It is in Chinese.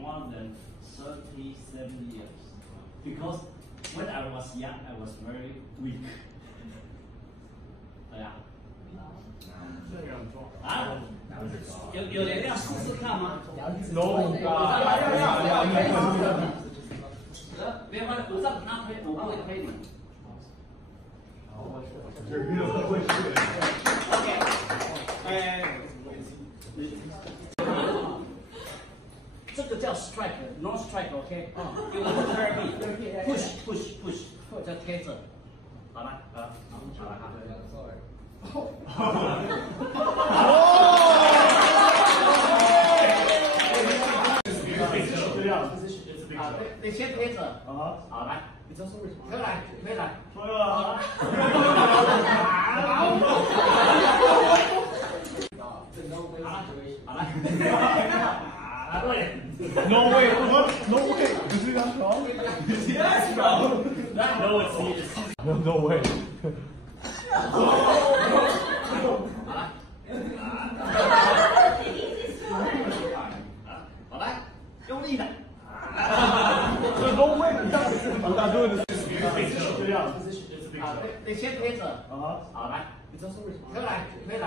more than 37 years. Because when I was young, I was very weak. 对啊。啊？有人要试试看吗 ？No， 别关，我让他推，我不会推你。这个叫 strike，no strike，OK？ 有个 push，叫贴着，好吧？好了，你先贴着，好来，你这是为什么？回来，回来，好了。No way， No way， 不是这样说。Yes, bro. No, it's No way。好来，用力的。No way， 你打对的。这样，你先贴着。好来，你这是为什么？回来，回来。